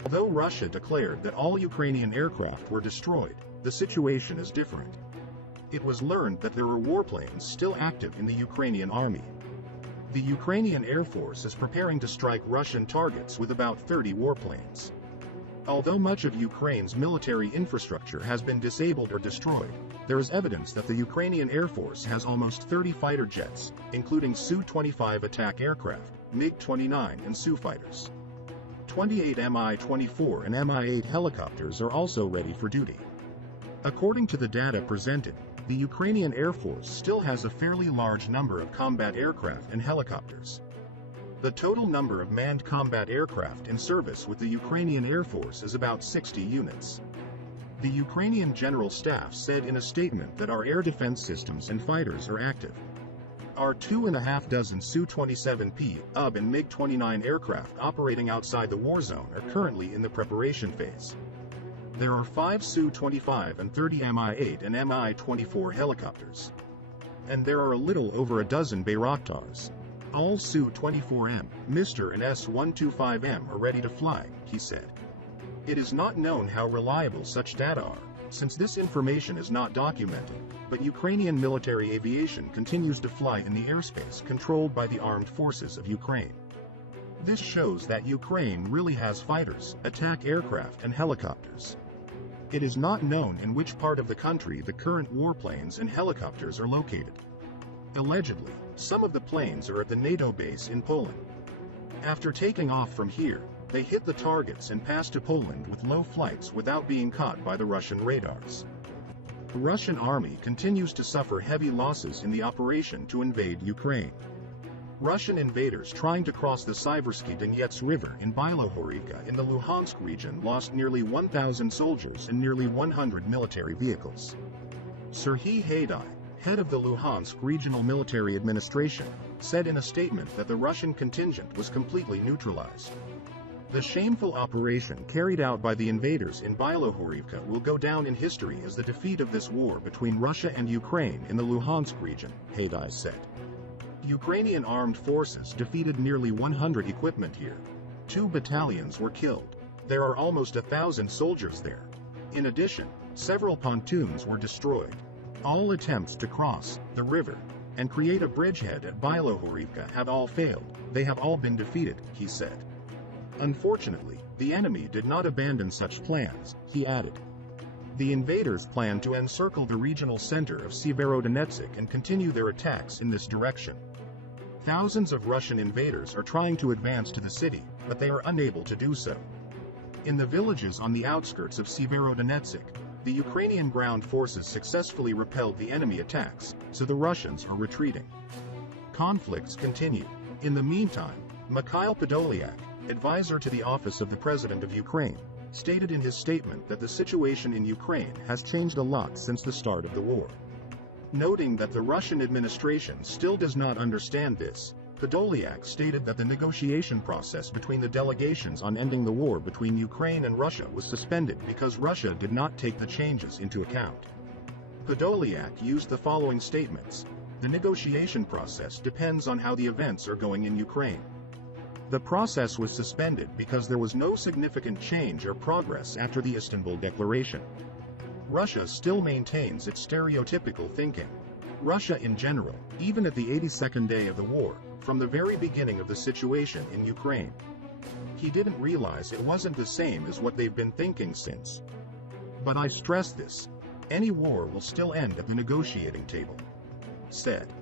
Although Russia declared that all Ukrainian aircraft were destroyed, the situation is different. It was learned that there were warplanes still active in the Ukrainian army. The Ukrainian Air Force is preparing to strike Russian targets with about 30 warplanes. Although much of Ukraine's military infrastructure has been disabled or destroyed, there is evidence that the Ukrainian Air Force has almost 30 fighter jets, including Su-25 attack aircraft, MiG-29 and Su fighters. 28 Mi-24 and Mi-8 helicopters are also ready for duty. According to the data presented, the Ukrainian Air Force still has a fairly large number of combat aircraft and helicopters. The total number of manned combat aircraft in service with the Ukrainian Air Force is about 60 units. The Ukrainian General Staff said in a statement that our air defense systems and fighters are active. Our 2.5 dozen Su-27P, UB and MiG-29 aircraft operating outside the war zone are currently in the preparation phase. There are 5 Su-25 and 30 Mi-8 and Mi-24 helicopters. And there are a little over a dozen Bayraktars. All Su-24M, Mr. and S-125M are ready to fly, he said. It is not known how reliable such data are, since this information is not documented, but Ukrainian military aviation continues to fly in the airspace controlled by the armed forces of Ukraine. This shows that Ukraine really has fighters, attack aircraft and helicopters. It is not known in which part of the country the current warplanes and helicopters are located. Allegedly, some of the planes are at the NATO base in Poland. After taking off from here, they hit the targets and pass to Poland with low flights without being caught by the Russian radars. The Russian army continues to suffer heavy losses in the operation to invade Ukraine. Russian invaders trying to cross the Siversky Donets River in Bilohorivka in the Luhansk region lost nearly 1,000 soldiers and nearly 100 military vehicles. Serhiy Haidai, head of the Luhansk Regional Military Administration, said in a statement that the Russian contingent was completely neutralized. The shameful operation carried out by the invaders in Bilohorivka will go down in history as the defeat of this war between Russia and Ukraine in the Luhansk region, Haidai said. Ukrainian armed forces defeated nearly 100 equipment here. 2 battalions were killed. There are almost 1,000 soldiers there. In addition, several pontoons were destroyed. All attempts to cross the river and create a bridgehead at Bilohorivka have all failed. They have all been defeated, he said. Unfortunately, the enemy did not abandon such plans, he added. The invaders plan to encircle the regional center of Severodonetsk and continue their attacks in this direction. Thousands of Russian invaders are trying to advance to the city, but they are unable to do so. In the villages on the outskirts of Severodonetsk, the Ukrainian ground forces successfully repelled the enemy attacks, so the Russians are retreating. Conflicts continue. In the meantime, Mikhail Podolyak, advisor to the office of the President of Ukraine, stated in his statement that the situation in Ukraine has changed a lot since the start of the war. Noting that the Russian administration still does not understand this, Podolyak stated that the negotiation process between the delegations on ending the war between Ukraine and Russia was suspended because Russia did not take the changes into account. Podolyak used the following statements: "The negotiation process depends on how the events are going in Ukraine. The process was suspended because there was no significant change or progress after the Istanbul Declaration. Russia still maintains its stereotypical thinking. Russia in general, even at the 82nd day of the war, from the very beginning of the situation in Ukraine. He didn't realize it wasn't the same as what they've been thinking since. But I stress this: any war will still end at the negotiating table," said.